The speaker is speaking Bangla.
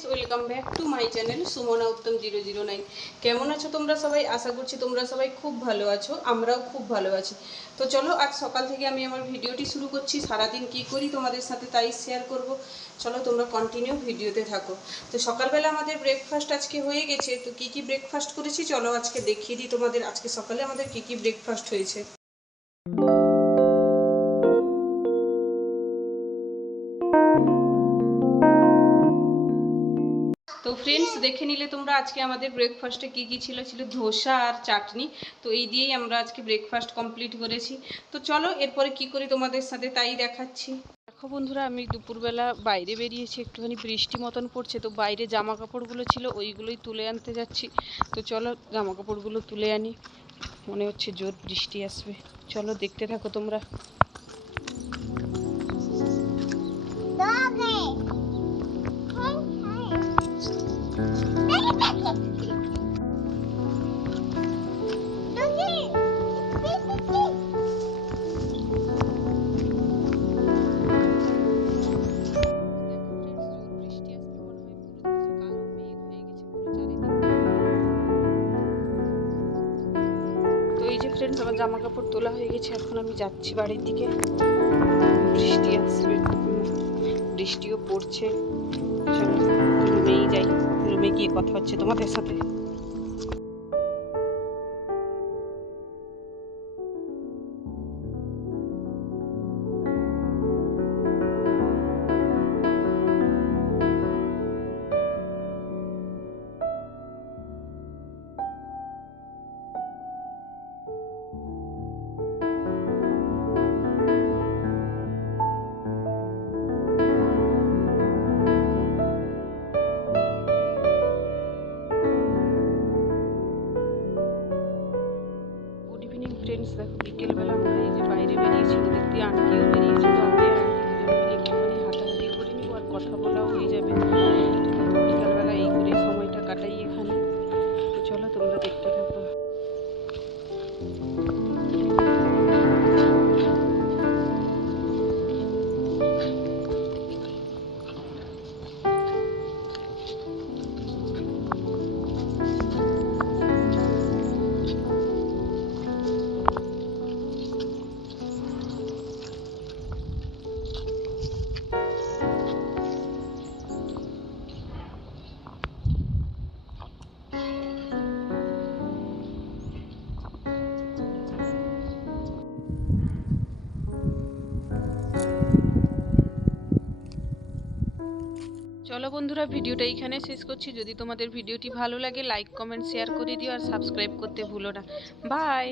Guys, welcome back to my channel Sumana Uttam 009। কেমন আছো তোমরা সবাই? আশা করছি তোমরা সবাই খুব ভালো আছো, আমরাও খুব ভালো আছি। তো চলো, আজ সকাল থেকে আমি আমার ভিডিওটি শুরু করছি। সারাদিন কি করি তোমাদের সাথে তাই শেয়ার করব। চলো তোমরা কন্টিনিউ ভিডিওতে থাকো। তো সকালবেলা আমাদের ব্রেকফাস্ট আজকে হয়ে গেছে। তো কি কি ব্রেকফাস্ট করেছি চলো আজকে দেখিয়ে দিই তোমাদের। আজকে সকালে আমাদের কি কি ব্রেকফাস্ট হয়েছে। তো ফ্রেন্ডস, দেখে নিলে তোমরা আজকে আমাদের ব্রেকফাস্টে কি কি ছিল ধোসা আর চাটনি। তো এই দিয়েই আমরা আজকে ব্রেকফাস্ট কমপ্লিট করেছি। তো চলো এরপরে কি করি তোমাদের সাথে তাই দেখাচ্ছি। দেখো বন্ধুরা, আমি দুপুরবেলা বাইরে বেরিয়েছি, একটুখানি বৃষ্টি মতন পড়ছে। তো বাইরে জামা কাপড়গুলো ছিল, ওইগুলোই তুলে আনতে যাচ্ছি। তো চলো জামা কাপড়গুলো তুলে আনি, মনে হচ্ছে জোর বৃষ্টি আসবে। চলো দেখতে থাকো তোমরা। তো এই যে ফ্রেন্ডস, আমার জামা কাপড় তোলা হয়ে গেছে। এখন আমি যাচ্ছি বাড়ির দিকে। বৃষ্টি আসবে, বৃষ্টিও পড়ছে। চলো রুমেই যাই, রুমে গিয়ে কথা হচ্ছে তোমাদের সাথে। ফ্রেন্ডস দেখো, বিকেলবেলা আমরা এই যে বাইরে বেরিয়েছি, ওদিক দিয়ে আন্টিও বেরিয়েছে। তো আমি আর আন্টি দুজন মিলে একটুখানি হাঁটাহাঁটি করে নিব, আর কথা বলাও হয়ে যাবে। বিকালবেলা এই করে সময়টা কাটাই এখানে। তো চলো তোমরা দেখতে থাকো। চলো বন্ধুরা, ভিডিওটা এইখানে শেষ করছি। যদি তোমাদের ভিডিওটি ভালো লাগে লাইক কমেন্ট শেয়ার করে দিও, আর সাবস্ক্রাইব করতে ভুলো না। বাই।